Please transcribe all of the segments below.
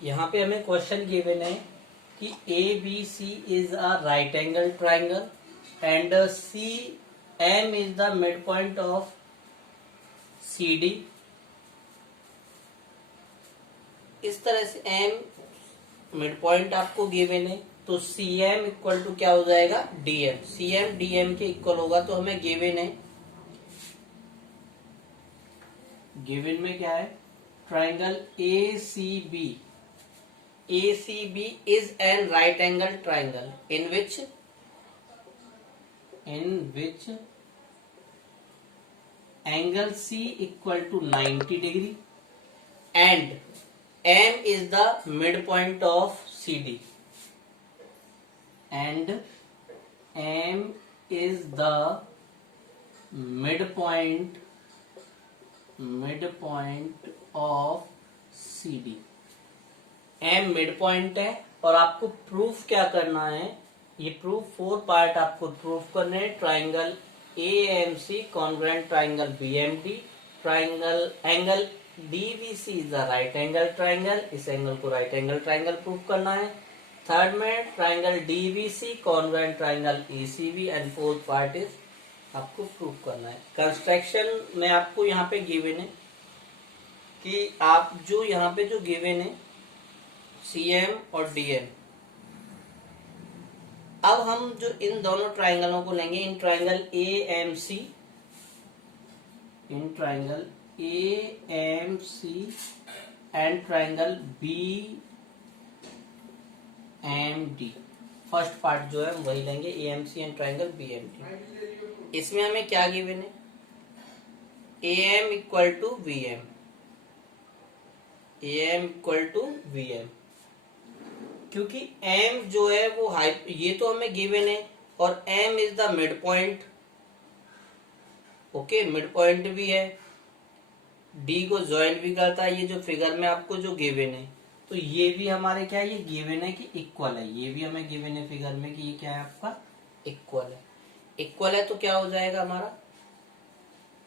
यहाँ पे हमें क्वेश्चन गिवन है कि A B C is a right angle triangle and C M is the mid point of C D. इस तरह से एम मिड पॉइंट आपको गिवन है, तो सी एम इक्वल टू क्या हो जाएगा, D M. C M D M के इक्वल होगा, तो हमें गिवन है, गिवन में क्या है, triangle A C B. ACB is an right angle triangle in which angle C equal to 90 degree and M is the midpoint of CD and M is the midpoint of CD। M mid point है और आपको proof क्या करना है, ये proof 4 part आपको proof करने हैं। Triangle AMC congruent triangle BMD, triangle angle DBC is the right angle triangle, इस एंगल को राइट एंगल ट्राइंगल प्रूफ करना है। थर्ड में triangle DBC congruent triangle ACB and fourth part is आपको proof करना है। कंस्ट्रक्शन में आपको यहाँ पे गिवन है कि आप जो यहाँ पे जो गिवन है CM और DM, अब हम जो इन दोनों ट्राइंगलों को लेंगे, in triangle AMC and triangle BMD। First part जो है हम वही लेंगे, AMC एंड ट्राइंगल BMD। इसमें हमें क्या गिवन है, AM equal to VM, AM equal to VM, क्योंकि M जो है वो ये तो हमें गिवन है और M is the mid point. Okay, mid point भी है, D को ज्वाइंट भी करता है, ये जो फिगर में आपको जो गिवन है, तो ये भी हमारे क्या है, ये गिवन है कि इक्वल है, ये भी हमें गिवन है फिगर में कि ये क्या है आपका इक्वल है। इक्वल है तो क्या हो जाएगा हमारा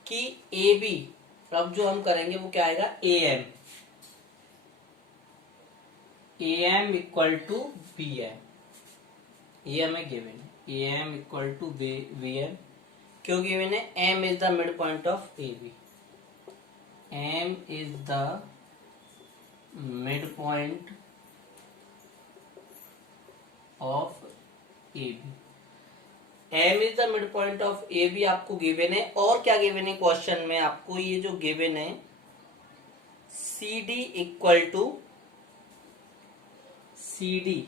कि AB, अब जो हम करेंगे वो क्या आएगा, AM इक्वल टू BM, ये हमें गिवन है। AM इक्वल टू VM क्यों गिवन है, M is the mid point of AB, M is the mid point of AB, M is the mid point of AB आपको given है। और क्या given है क्वेश्चन में आपको, ये जो गिवन है CD equal to CD,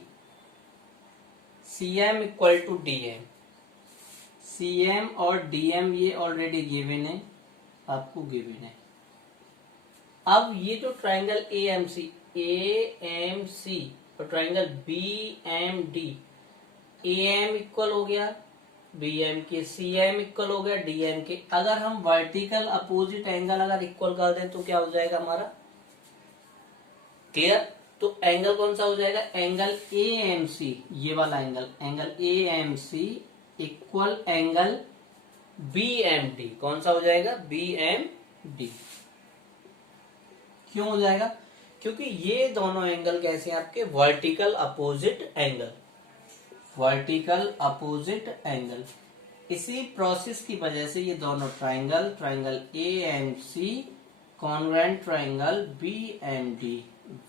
CM equal to DM, CM और DM ये ऑलरेडी गिवन है, आपको गिवन है। अब ये जो ट्राइंगल AMC और ट्राइंगल BMD, AM इक्वल हो गया BM के, CM इक्वल हो गया DM के। अगर हम वर्टिकल अपोजिट एंगल अगर इक्वल कर दें तो क्या हो जाएगा हमारा, क्लियर। तो एंगल कौन सा हो जाएगा, एंगल AMC, ये वाला angle, angle AMC equal angle BMD, कौन सा हो जाएगा, BMD। क्यों हो जाएगा, क्योंकि ये दोनों एंगल कैसे हैं आपके, vertical opposite angle, vertical opposite angle. इसी प्रोसेस की वजह से ये दोनों triangle AMC congruent triangle BMD,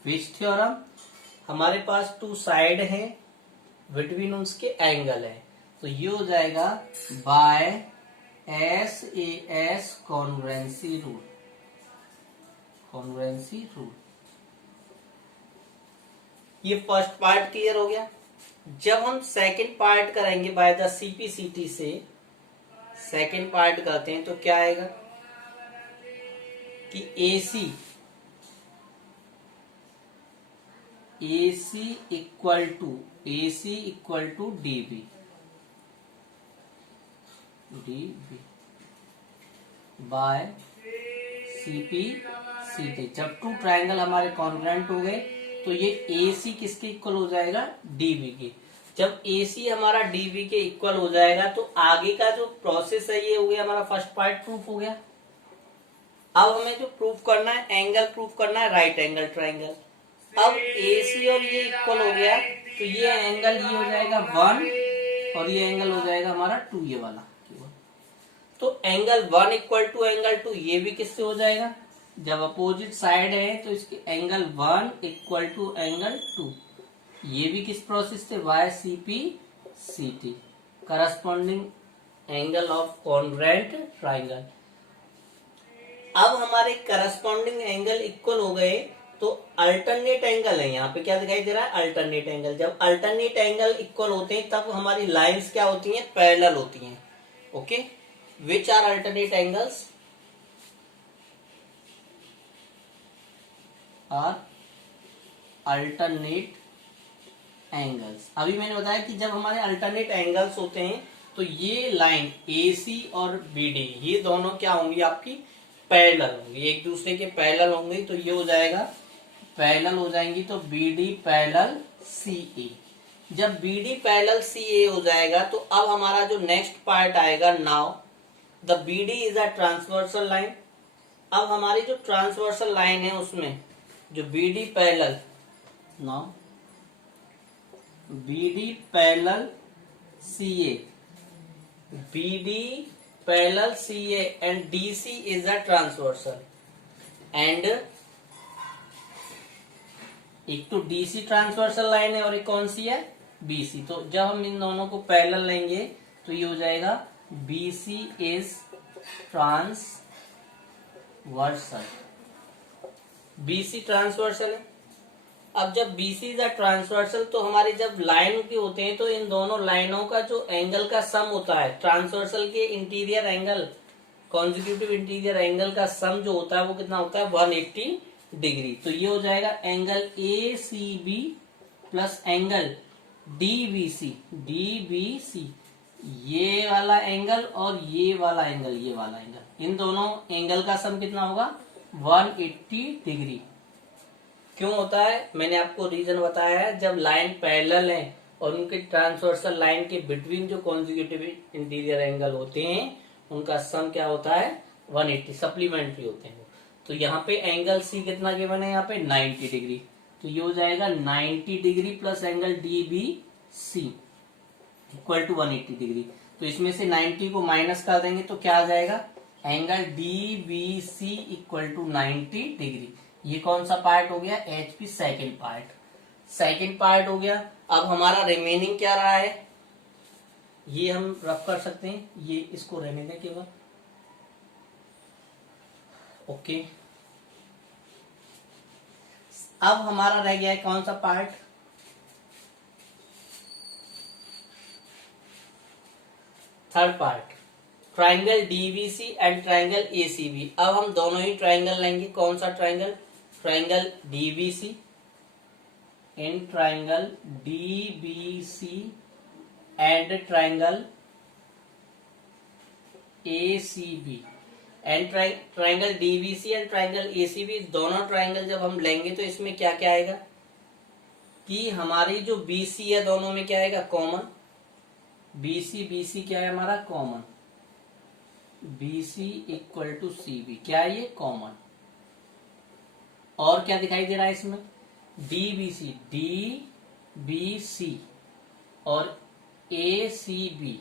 which theorem, हमारे पास 2 साइड है, बिटवीन उसके एंगल है, तो ये हो जाएगा बाय SAS कॉन्ग्रुएंसी रूल, ये फर्स्ट पार्ट क्लियर हो गया। जब हम सेकंड पार्ट करेंगे बाय द CPCT से, सेकंड पार्ट करते हैं तो क्या आएगा कि AC equal to DB by CPCT। जब 2 ट्राइंगल हमारे कॉन्ग्रुएंट हो गए तो ये AC किसके इक्वल हो जाएगा, DB के। जब AC हमारा DB के इक्वल हो जाएगा तो आगे का जो प्रोसेस है ये हो गया हमारा फर्स्ट पार्ट प्रूफ हो गया। अब हमें जो प्रूफ करना है, एंगल प्रूफ करना है राइट एंगल ट्राइंगल। अब AC और ये इक्वल हो गया तो ये एंगल ये हो जाएगा 1 और ये एंगल हो जाएगा हमारा 2, ये वाला। तो एंगल 1 इक्वल टू एंगल 2 ये भी किससे हो जाएगा, जब अपोजिट साइड है तो इसके एंगल 1 इक्वल टू एंगल 2, ये भी किस प्रोसेस से, YCP CT, corresponding angle of congruent triangle. अब हमारे करस्पॉन्डिंग एंगल इक्वल हो गए तो अल्टरनेट एंगल है, यहाँ पे क्या दिखाई दे रहा है, अल्टरनेट एंगल। जब अल्टरनेट एंगल इक्वल होते हैं तब हमारी लाइंस क्या होती हैं, पैरेलल होती हैं। Okay, which are alternate angles, are alternate angles. अभी मैंने बताया कि जब हमारे अल्टरनेट एंगल्स होते हैं तो ये लाइन AC और BD ये दोनों क्या होंगी, आपकी पैरेलल होंगी, एक दूसरे के पैरेलल होंगे, तो ये हो जाएगा पैरेलल हो जाएंगी, तो BD पैरेलल CA। जब BD पैरेलल CA हो जाएगा तो अब हमारा जो नेक्स्ट पार्ट आएगा, now the BD is a transversal line. अब हमारी जो ट्रांसवर्सल लाइन है उसमें जो BD parallel, now BD parallel CA, BD parallel CA and DC is a transversal and एक तो DC ट्रांसवर्सल लाइन है और एक कौन सी है, BC। तो जब हम इन दोनों को पैरेलल लेंगे तो ये हो जाएगा BC is transversal, BC transversal है। अब जब BC इज अ ट्रांसवर्सल तो हमारे जब लाइन के होते हैं तो इन दोनों लाइनों का जो एंगल का सम होता है, ट्रांसवर्सल के interior angle, consecutive interior angle का सम जो होता है वो कितना होता है, 180 डिग्री। तो ये हो जाएगा angle ACB plus angle DBC, ये वाला एंगल और ये वाला एंगल, ये वाला एंगल, इन दोनों एंगल का सम कितना होगा, 180 डिग्री। क्यों होता है, मैंने आपको रीजन बताया है, जब लाइन पैरेलल है और उनके ट्रांसवर्सल लाइन के बिटवीन जो कॉन्जिक्यूटिव इंटीरियर एंगल होते हैं उनका सम क्या होता है, 180, सप्लीमेंट्री होते हैं। तो यहाँ पे एंगल C कितना गिवन है, यहाँ पे 90 डिग्री, तो ये हो जाएगा 90 degree plus angle DBC equal to 180 degree. तो इसमें से 90 को माइनस कर देंगे तो क्या आ जाएगा, angle DBC equal to 90 degree. ये कौन सा पार्ट हो गया, HP सेकेंड पार्ट हो गया। अब हमारा रिमेनिंग क्या रहा है, ये हम रफ कर सकते हैं, ये इसको रहने दें केवल। ओके, अब हमारा रह गया है कौन सा part, third part, triangle DBC and triangle ACB। अब हम दोनों ही ट्राइंगल लेंगे, कौन सा triangle, triangle DBC and triangle DBC and triangle ACB and triangle DBC and triangle ACB, दोनों ट्राइंगल जब हम लेंगे तो इसमें क्या क्या आएगा कि हमारी जो BC है दोनों में क्या आएगा, कॉमन, BC क्या है हमारा common, BC equal to CB, क्या है ये कॉमन। और क्या दिखाई दे रहा है इसमें, DBC और ACB,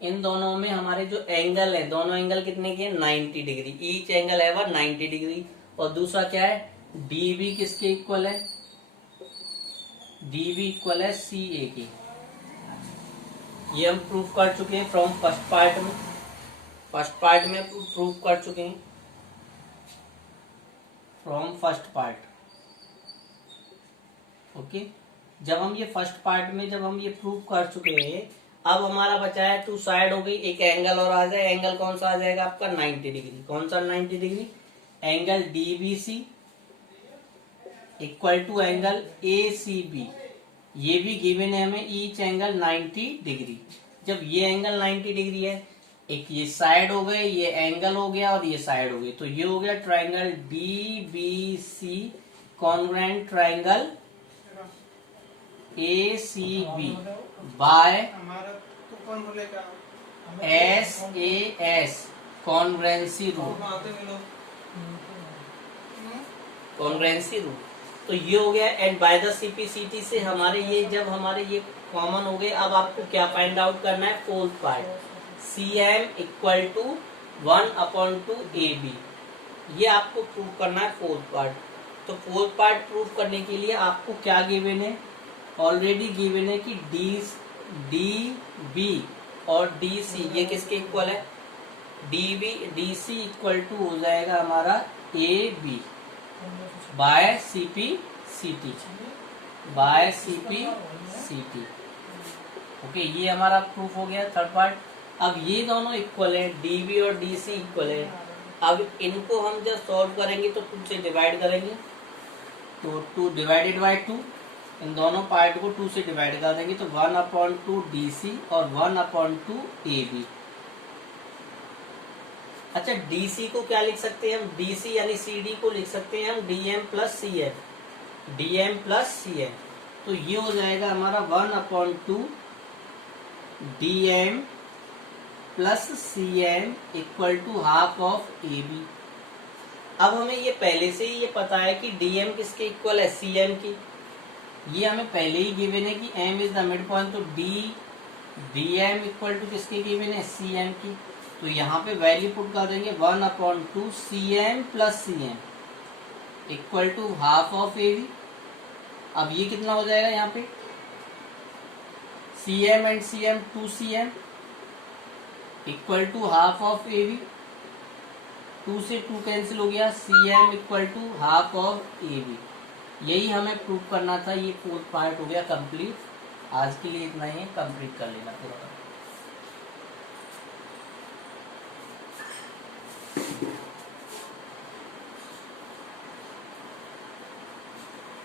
इन दोनों में हमारे जो एंगल है, दोनों एंगल कितने के, 90 डिग्री, ईच एंगल है 90 डिग्री। और दूसरा क्या है, DB किसके इक्वल है, DB इक्वल है CA के। ये हम प्रूफ कर चुके हैं फ्रॉम फर्स्ट पार्ट में प्रूफ कर चुके हैं फ्रॉम फर्स्ट पार्ट। ओके, जब हम ये फर्स्ट पार्ट में जब हम ये प्रूफ कर चुके हैं, अब हमारा बचा है टू साइड हो गई, एक एंगल और आ जाए, एंगल कौन सा आ जाएगा आपका 90 डिग्री, कौन सा 90 degree, angle DBC equal to angle ACB, ये भी गिवन है हमें, ईच एंगल 90 डिग्री। जब ये एंगल 90 डिग्री है, एक ये साइड हो गए, ये एंगल हो गया और ये साइड हो गई, तो ये हो गया triangle DBC congruent triangle ACB by SAS congruency rule. तो ये हो गया। एंड बाय द CP/CT से हमारे ये जब हमारे ये कॉमन हो गए, अब आपको क्या फाइंड आउट करना है, fourth part CM equal to 1/2 AB, ये आपको प्रूव करना है फोर्थ पार्ट। तो फोर्थ पार्ट प्रूव करने के लिए आपको क्या गिवन है, ऑलरेडी गिवन है कि DB और DC ये किसके इक्वल है, DC इक्वल टू हो जाएगा हमारा AB bye CP/CT, bye CP/CT। Okay, ये हमारा प्रूफ हो गया थर्ड पार्ट। अब ये दोनों इक्वल है, DB और DC इक्वल है। अब इनको हम जब सॉल्व करेंगे तो 2 से डिवाइड करेंगे, तो 2 डिवाइडेड बाय 2, इन दोनों पार्ट को 2 से डिवाइड कर देंगे तो 1/2 DC और 1/2 AB। अच्छा, DC को क्या लिख सकते हैं हम, DC यानी CD को लिख सकते हैं हम DM प्लस CM, तो ये हो जाएगा हमारा 1/2 DM plus CM equal to half of AB। अब हमें ये पहले से ही ये पता है कि DM किसके इक्वल है, CM की, ये हमें पहले ही गिवन है कि M is the mid point, तो DM इक्वल टू किसके गिवन है, CM की। तो यहाँ पे वैल्यू पुट कर देंगे 1/2 CM plus CM equal to half of AB। अब ये कितना हो जाएगा, यहाँ पे CM and CM 2CM equal to half of AB, 2 से 2 कैंसिल हो गया, CM equal to half of AB। यही हमें प्रूव करना था। ये फोर्थ पार्ट हो गया कंप्लीट। आज के लिए इतना ही, कंप्लीट कर लेना पूरा।